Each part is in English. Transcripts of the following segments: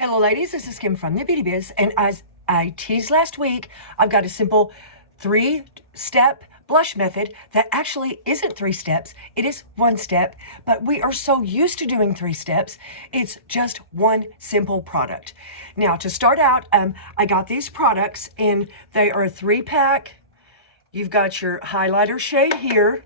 Hello ladies, this is Kim from the Beauty Biz, and as I teased last week, I've got a simple 3-step blush method that actually isn't 3 steps, it is 1 step, but we are so used to doing 3 steps, it's just one simple product. Now to start out, I got these products and they are a 3-pack. You've got your highlighter shade here,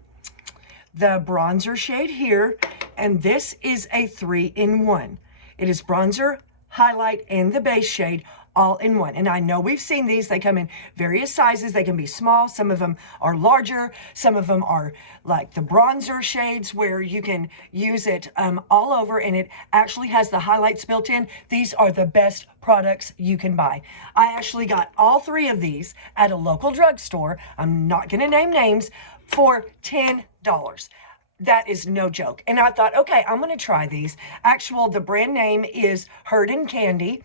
the bronzer shade here, and this is a 3-in-1. It is bronzer, highlight, and the base shade all in one. And I know we've seen these. They come in various sizes. They can be small. Some of them are larger. Some of them are like the bronzer shades where you can use it all over, and it actually has the highlights built in. These are the best products you can buy. I actually got all 3 of these at a local drugstore. I'm not going to name names, for $10. That is no joke. And I thought, okay, I'm going to try these. The brand name is Herd and Candy,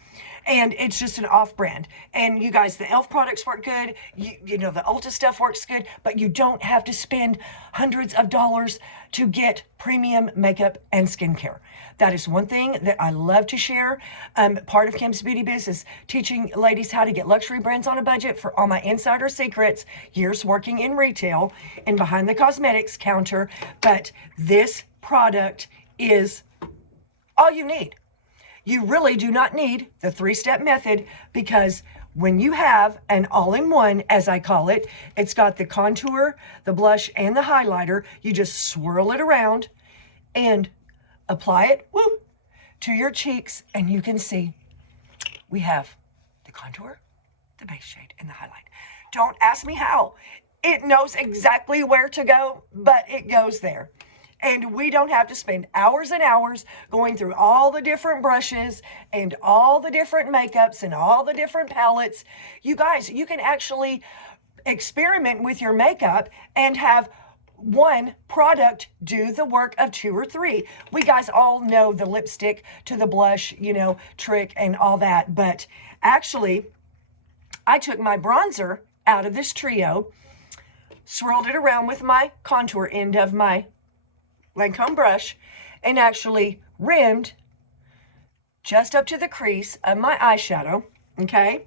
and it's just an off-brand. And you guys, the e.l.f. products work good. You know, the Ulta stuff works good, but you don't have to spend hundreds of dollars to get premium makeup and skincare. That is one thing that I love to share. Part of Kim's Beauty Biz is teaching ladies how to get luxury brands on a budget. For all my insider secrets, years working in retail and behind the cosmetics counter. But this product is all you need. You really do not need the 3-step method, because when you have an all-in-one, as I call it, it's got the contour, the blush, and the highlighter. You just swirl it around and apply it to your cheeks, and you can see we have the contour, the base shade, and the highlight. Don't ask me how. It knows exactly where to go, but it goes there. And we don't have to spend hours and hours going through all the different brushes and all the different makeups and all the different palettes. You guys, you can actually experiment with your makeup and have one product do the work of 2 or 3. We guys all know the lipstick to the blush, you know, trick and all that. But actually, I took my bronzer out of this trio, swirled it around with my contour end of my Lancome brush, and actually rimmed just up to the crease of my eyeshadow, okay?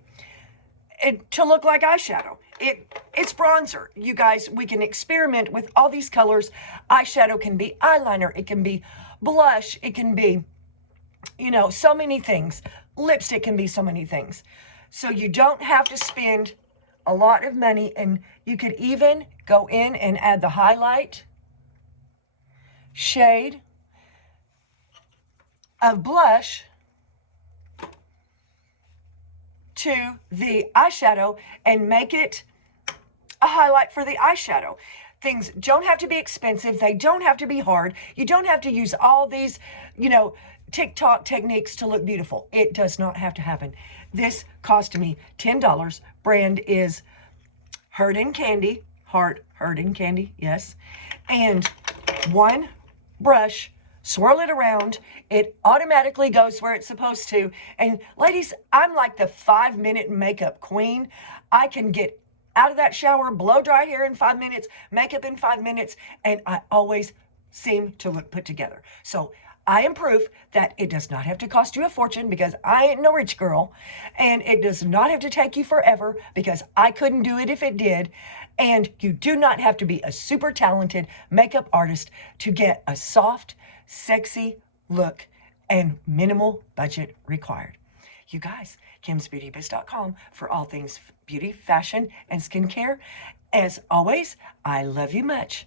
To look like eyeshadow. It's bronzer. You guys, we can experiment with all these colors. Eyeshadow can be eyeliner. It can be blush. It can be, you know, so many things. Lipstick can be so many things. So you don't have to spend a lot of money, and you could even go in and add the highlight shade of blush to the eyeshadow and make it a highlight for the eyeshadow. Things don't have to be expensive. They don't have to be hard. You don't have to use all these, you know, TikTok techniques to look beautiful. It does not have to happen. This cost me $10. Brand is Herd and Candy. Herd and Candy, yes. And one brush, swirl it around, it automatically goes where it's supposed to. And ladies, I'm like the 5-minute makeup queen. I can get out of that shower, blow dry hair in 5 minutes, makeup in 5 minutes, and I always seem to look put together. So I am proof that it does not have to cost you a fortune, because I ain't no rich girl, and it does not have to take you forever, because I couldn't do it if it did. And you do not have to be a super talented makeup artist to get a soft, sexy look and minimal budget required. You guys, kimsbeautybiz.com for all things beauty, fashion, and skincare. As always, I love you much.